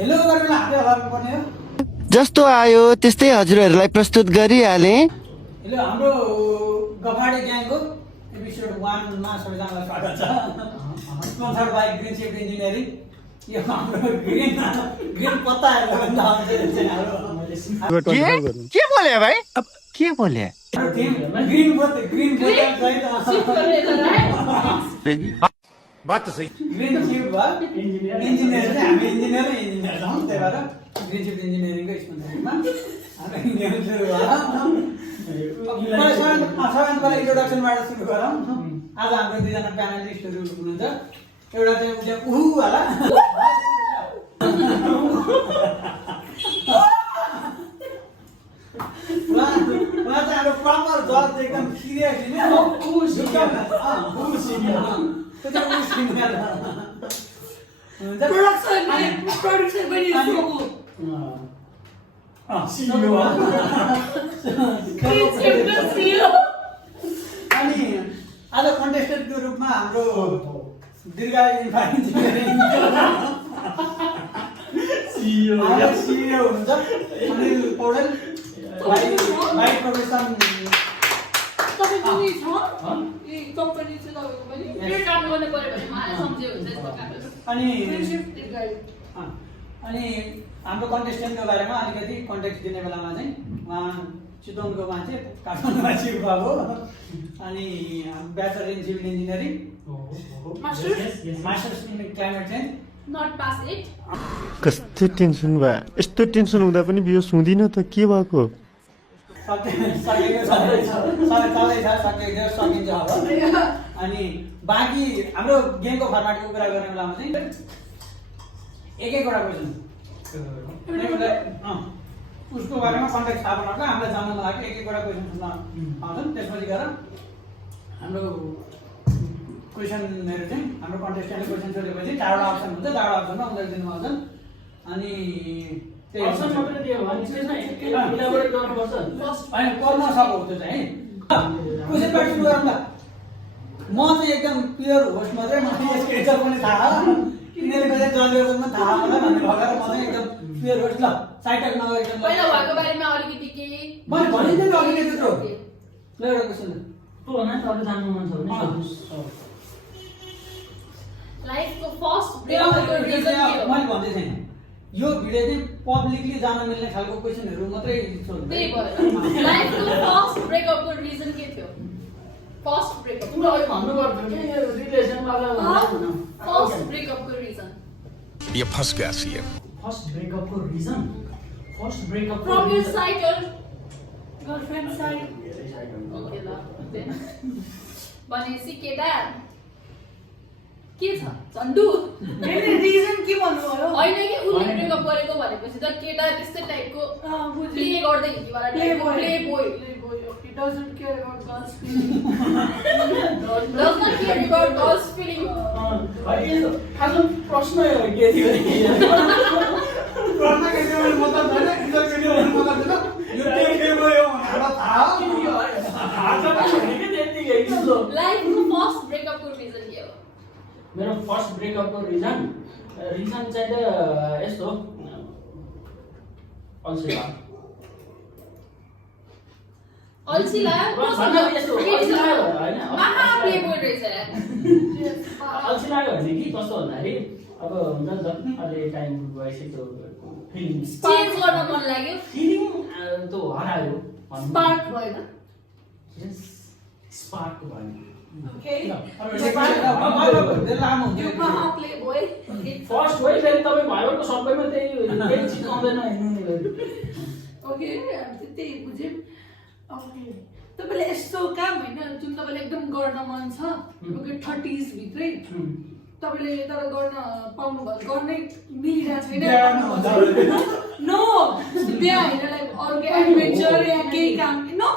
Hello गरेर हातै हल्लाउनु पर्ने हो। जस्तो आयो त्यस्तै हजुरहरूलाई प्रस्तुत गरिहाले। हेलो हाम्रो गफाडे ग्याङको एपिसोड 1 मा सबैजनालाई स्वागत छ। Sponsored by green safety engineering. यो हाम्रो ग्रिन पत्ता हेरेर भन्दा के बोले भाइ? अब के बोले? ग्रिन पत्ता बात तो सही। ग्रिन क्युब भयो इन्जिनियर चाहिँ हामी इन्जिनियर छौँ, त्यही भएर ग्रिन सेफ्टी इन्जिनियरिङको स्पोन्सरमा हाम्रो इन्जिनियर सुरु भयो। सबैभन्दा इन्ट्रोडक्सनबाट सुरु गरौँ। आज हाम्रो दुईजना प्यानलिस्टहरू हुनुहुन्छ। एउटा चाहिँ उहु होला, उहाँ चाहिँ हाम्रो प्रपर जज एकदम सिरियस अनि आज कन्टेस्टेन्टको रूपमा हाम्रो दीर्घायु इन्जिनियरिङ सिइओ हुनुहुन्छ अनिल पौडेल। बाइ प्रोफेसन अनि हाम्रो कन्टेस्टेन्टको बारेमा अलिकति कन्टेक्स्ट दिने बेलामा चाहिँ उहाँ चितवनको मान्छे, काठमाडौँमा सिफ्ट भएको, अनि bachelor in civil engineering, masters in climate change. कस्तो टेन्सन भयो? यस्तो टेन्सन हुँदा पनि बियो सुन्दिनँ त, के भएको? सकिन्छ अब। अनि बाँकी हाम्रो गेमको फर्मेटको कुरा गर्ने बेलामा चाहिँ एक एकवटा क्वेसन उसको बारेमा कन्टेक्स्ट थाहा बनाएको हामीलाई जान्नु लाग्यो। एक एकवटा क्वेसन सुन्न आउँछन्, त्यसपछि गएर हाम्रो क्वेसनहरू चाहिँ हाम्रो कन्टेस्टेन्टले क्वेसन सोधेपछि 4वटा अप्सन हुन्छ, 4वटा अप्सनमा उनीहरू दिनु आउँछन्। अनि त्यही होइन पर्न सक्यो त्यो चाहिँ क्वेसन प्र्याक्टिस गरौँ ल। म चाहिँ एकदम प्योर होस्ट मात्रै, मलाई यसको एन्सर पनि थाहा, यिनीहरूले कहिले जज गर्दा पनि थाहा होला भन्ने भएर म चाहिँ एकदम प्योर होस्ट। ल साइटक नगरिकन मैले भनिदिएँ नि अघि नै त्यत्रो। ल एउटा क्वेसन मैले भन्दै छैन, यो भिडियो चाहिँ पब्लिकली जान मिल्ने खालको क्वेसनहरू मात्रै सोध्नु। ये फंस गया सीएम। फर्स्ट ब्रेकअपको reason from your side or girlfriend side. Okay la. भनेपछि केटा के छ झन्डु रिजन के भन्नुभयो? होइन कि उसले ब्रेकअप गरेको भनेपछि त केटा त्यस्तै टाइपको प्ले गर्दै हिँड्नेवाला टाइपको play boy He doesn't care about girls' feelings. does not care about girls feeling. खासमा प्रश्न के थियो नि? प्रश्न के थियो भने मतलब छैन, इन्सर के थियो भने मतलब छैन। यो टेक के भयो भनेर थाहा लाइफको फर्स्ट ब्रेकअपको रिजन के हो? मेरो फर्स्ट ब्रेकअपको रिजन चाहिँ त यस्तो अल्छिला महा प्ले बोय रहेछ यार। अल्छी लाग्यो भने कि कस्तो भन्दाखेरि अब हुन्छ नि त अहिले टाइम गइसक्यो, फिलिङ चेन्ज गर्न मन लाग्यो, फिलिङ त हरायो, स्पार्क भएन, स्पार्क भयो। लामो यो महा प्ले बोय फर्स्ट हो फेरि तपाईँ भयोको सबैमा त्यही चिज आउँदैन हेर्नु। ओके त्यही बुझ्यौँ। ओके तपाईँले यस्तो काम होइन जुन तपाईँले एकदम गर्न मन छ, ओके 30s भित्रै तपाईँले तर गर्न पाउनु भयो, गर्नै मिलिरहेको छैन। नो बिहा होइन, लाइक अर्को एडभेन्चर या केही काम, नो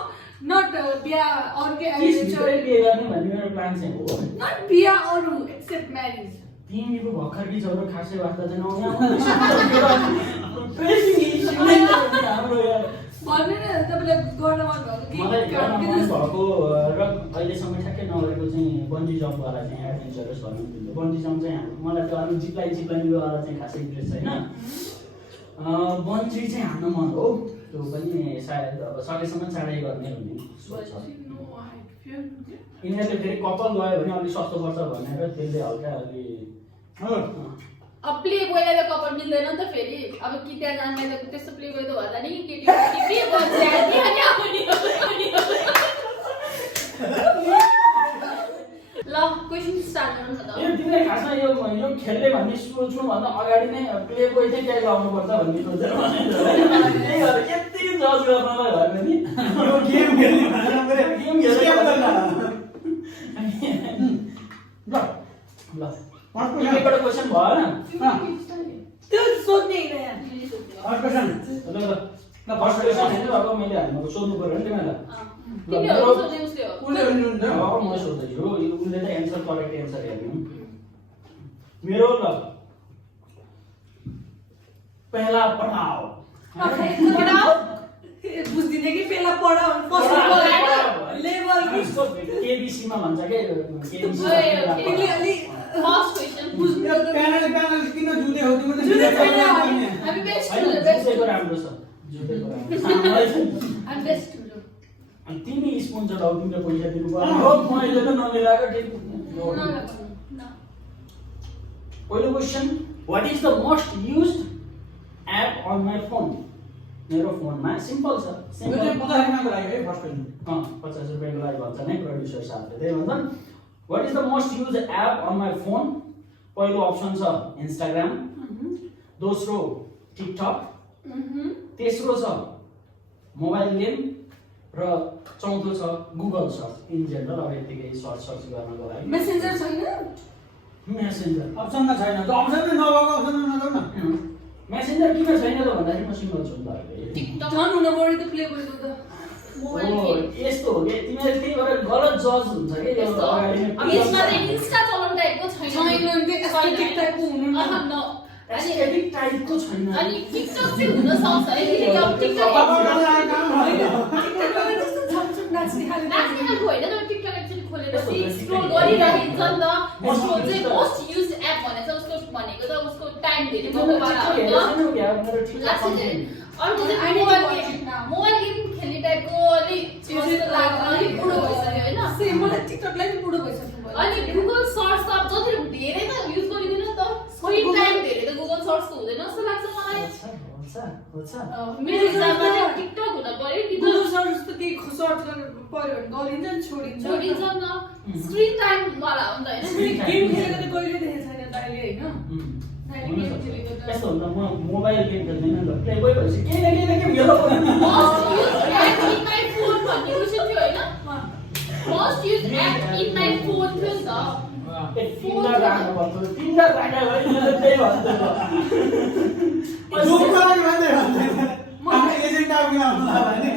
नट बिहा अर्को एडभेन्चर, बिहे गर्ने भन्ने मेरो प्लान चाहिँ हो। नट बिहा अरू एक्सेप्ट म्यारेज। तिमीको भर्खर कि छोरो खासै वास्ता चाहिँ नआउने हाम्रो भन्नु न तपाईँले गर्न मन भएको मलाई के गर्न मन भएको र अहिलेसम्म ठ्याक्कै नगरेको चाहिँ बन्जी जम्पवाला चाहिँ एडभेन्चरस भन्नु। बन्जी जम्प चाहिँ मलाई त्यो अरू जिपलाइन वाला चाहिँ खासै इन्ट्रेस्ट छैन। बन्जी चाहिँ हान्न मन हो त्यो पनि सायद अब सकेसम्म चाँडै गर्ने भन्ने सोच छ यिनीहरूले फेरि कपाल गयो भने अलिक सस्तो पर्छ भनेर त्यसले हल्का अलि अब प्ले बोयलाई त कपाल मिल्दैन नि त फेरि अब कि त्यहाँ जाने त त्यस्तो प्ले बोय त होला नि केटी के भन्छ ल क्वेसन स्टार्ट गरौँ न त यो तिमीले खासमा यो खेल्ने भन्ने सोच्नुभन्दा अगाडि नै प्ले बोय चाहिँ क्या लाउनुपर्छ भन्ने सोचेर त्यही भएर यति जज गर्नलाई भएन नि यो गेम खेल्ने भनेर मैले गेम खेलेको ल ल तिमीबाट क्वेसन भएन त्यो सोध्ने होइन यहाँ अर्को छन् ल फर्स्ट क्वेसन होइन अब मैले हाल्नु सोध्नु पर्यो नि तिमीलाई तिमीहरु सोध्ने उसले हो उसले पनि हुन्छ अब म सोध्दैछु उसले त एन्सर करेक्ट एन्सर हेर्नु मेरो ल पहिला पढाओ बुझ्दिने कि पेला पढा लेभल केबीसी मा भन्छ के केबीसी तिमीले अलि फर्स्ट क्वेसन बुझ्नु यो प्यानल किन जुते हो तिम्रो त जुते छैन हामी बेस्ट जुतेको राम्रो छ जुतेको राम्रो छ हामी बेस्ट अनि तिमी स्पोन्ज चलाउ तिमीले पैसा दिनु पर्यो मैले त नमिलाएको ठिक पहिलो question what is the most used app on my phone मेरो फोनमा सिम्पल छ यो चाहिँ 50 रुपैयाँको लागि है फर्स्ट क्वेसन 50 रुपैयाँको लागि भन्छ नै प्रड्युसर साहबले त्यही भन्छन् what is the most used app on my phone पहिलो अप्सन छ इन्स्टाग्राम दोस्रो टिकटक तेस्रो छ मोबाइल गेम र चौथो छ गुगल सर्च इन जेनरल अब यतिकै सर्च गर्नको लागि मेसेन्जर छैन मेसेन्जर अप्सनमा छैन त अप्सन नै नभएको अप्सनमा नजाऊ न मेसेन्जर किन छैन त भन्दाखेरि म सिम्पल छु नि टिकटक झन् हुन बढी त प्ले गरेको त मोबाइल हो गेम यस्तो हो कि तिमीले त्यही भएर गलत जज हुन्छ कि यो अगाडि नै यसमा चाहिँ इन्स्टा चलाउनु टाइपको छैन टिकटकको हुनु न न एस्थेटिक टाइपको छैन अनि टिकटक चाहिँ हुन सक्छ है किनकि अब टिकटक नाच्ने खालको होइन तर टिकटक एक्चुअली खोलेपछि स्क्रोल गरिरहेको हुन्छ नि त उसको चाहिँ मोस्ट युज एप भनेको उसको भनेको त उसको टाइम धेरै मोबाइल अर्को चाहिँ मोबाइल गेम खेल्ने टाइपको अलिक जस्तो लाग्छ अलिक बुढो भइसक्यो होइन मलाई टिकटकलाई पनि बुढो भइसक्यो अनि गुगल सर्च त अब जति धेरै त युज गरिदिनु नि त स्क्रिन टाइम धेरै त गुगल सर्च त हुँदैन जस्तो लाग्छ मलाई मेरो हिसाबमा चाहिँ टिकटक हुन पर्यो कि गुगल सर्च त केही सर्च गर्नु पर्यो भने गरिन्छ नि छोडिन्छ छोडिन्छ न स्क्रिन टाइम वाला हो नि त होइन गेम खेलेको त कहिले देखेको छैन त अहिले होइन यस्तो हुन्छ म मोबाइल गेम खेल्दैन ल प्ले बोय भएपछि केही न केही हेर्नु पर्यो most use app in my phone भन्ने क्वेसन थियो होइन most use app in my phone थियो नि त तिनवटा राख्नु पर्छ तिनवटा राख्यो भने त्यही भन्छ जोकको लागि भन्दै आफ्नो एजेन्ट आउनु आउला भने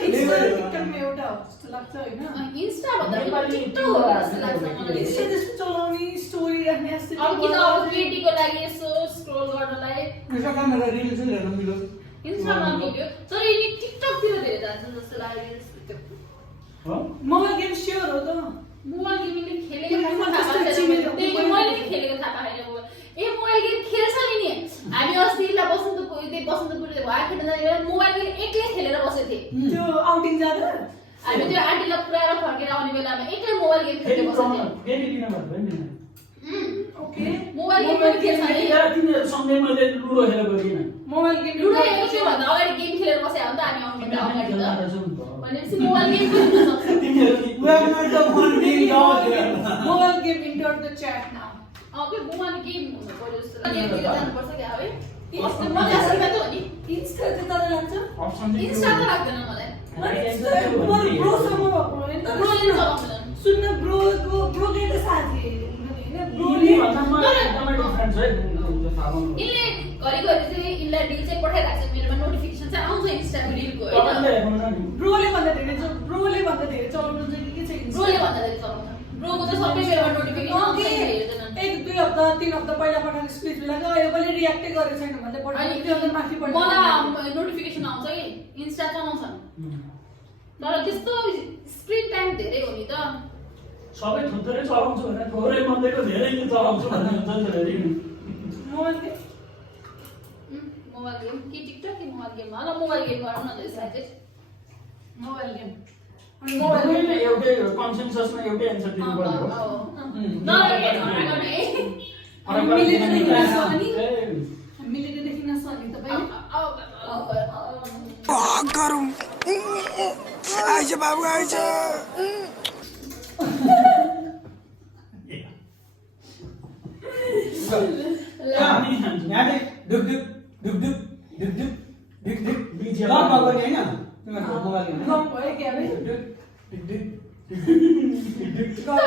टिकटकमा एउटा हो जस्तो लाग्छ होइन इन्स्टा भन्दा पनि टिकटक हो जस्तो लाग्छ मलाई इन्स्टा जस्तो चलाउने स्टोरी राख्ने जस्तो अब कि त अब केटीको लागि यसो स्क्रोल गर्नलाई इन्स्टाग्राम र रिल्स हेर्न मिल्यो इन्स्टामा मिल्यो तर यिनी टिकटकतिर धेरै जान्छ जस्तो लाग्यो मोबाइल गेम स्योर हो त मोबाइल गेमले खेलेको थाहा छैन त्यही मैले नि खेलेको थाहा छैन ए मोबाइल गेम खेल्छ नि हामी अस्ति बसन्तपुर भए खेल्न जाने मोबाइल गेम एक्लै खेलेर बसेको थिएँ त्यो आउटिङ जाँदा हामी त्यो आन्टीलाई पुऱ्याएर फर्केर आउने बेलामा एक्लै मोबाइल गेम खेलेर बसेको थिएँ फेरि किन भन्नु नि ओके मोबाइल गेम खेल्छ नि तिमीहरू सँगै मैले लुडो खेलेर गरिन मोबाइल गेम लुडो खेल्छु भन्दा अगाडि गेम खेलेर बसे हो नि त हामी आउनुभन्दा अगाडि त भनेपछि मोबाइल गेम पनि हुन सक्छ mobile game enter the chat now अब मोबाइल गेम हुनु पर्यो जस्तो गेमतिर जानुपर्छ क्या है मलाई सिक्दा त हो नि इन्स्टा चाहिँ तर लाग्छ इन्स्टा त लाग्दैन मलाई ब्रोसँग भएको होइन ब्रोले चलाउँदैन सुन्न ब्रोको ब्रोकै त साथी ब्रोले एकदमै डिफरेन्स है यिनले घरिघरि चाहिँ यिनलाई रिल चाहिँ पठाइरहेको छ मेरोमा नोटिफिकेसन चाहिँ आउँछ इन्स्टाको रिलको होइन ब्रोले भन्दा धेरै चलाउनु चाहिँ के छ ब्रोले भन्दा धेरै चलाउँछ ब्रोको त सबै मेरोमा नोटिफिकेसन आउँछ हेर्दैन 1-2 हप्ता 3 हप्ता पहिला पठाएको स्पिच बेला यो पनि रियाक्टै गरेको छैन भन्दै पठाएको त्यो अन्त माथि पढ्नु मलाई नोटिफिकेसन आउँछ कि इन्स्टा चलाउँछन् तर त्यस्तो स्क्रिन टाइम धेरै हो नि त सबै थोरै चलाउँछु भने थोरै मध्येको धेरै नै चलाउँछु भन्ने हुन्छ नि त फेरि मोबाइल मोबाइल गेम कि टिकटक कि मोबाइल गेम ल मोबाइल गेम गरौँ न त साथै मोबाइल गेम अनि मोबाइलले एउटै कन्सेन्ससमा एउटै एन्सर दिनुपर्ने हो मिलेको देखिन सक्ने तपाईँ यहाँले ढुक ढुक ढुक ढुक ढुक ढुक ढुक ढुक बीजिएम लकमा गर्ने होइन तिमीहरूको मोबाइल गेम लङ भयो क्या भाइ ढुक ढुक ढुक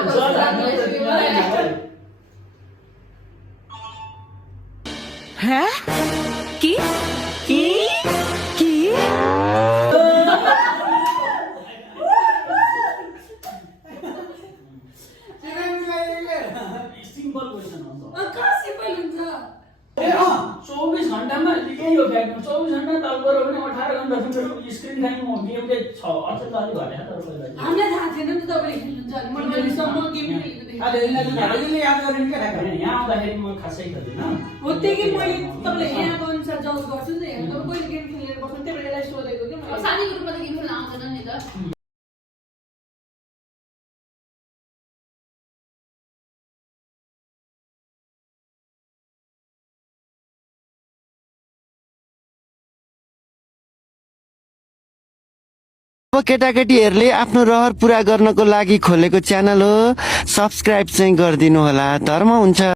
सिम्पल क्वेसन हो कहाँ सिम्पल हुन्छ 24 घण्टामा यही हो फ्याक्ट 24 घण्टा त गऱ्यो भने 18 घण्टा स्क्रिन टाइम हो गेम चाहिँ 6 अझै त अलि घटेको तर पहिला हामीलाई थाहा थिएन नि त तपाईँले खेल्नुहुन्छ अनि मैले अहिलेसम्म गेम खेलेको देखेँ अहिले याद गरेर क्या हैन, यहाँ आउँदाखेरि म खासै खेल्दिनँ हो त्यही कि मैले तपाईँले यहाँको अनुसार जज गर्छु नि त यहाँ तपाईँ कहिले गेम खेलेर बस्नु त्यही भएर यसलाई सोधेको कि अब मैले साथीको रूपमा त गेम खेल्न आउँदैन नि त अब केटाकेटीहरूले आफ्नो रहर पुरा गर्नको लागि खोलेको च्यानल हो, सब्सक्राइब चाहिँ गरिदिनु होला, धर्म हुन्छ।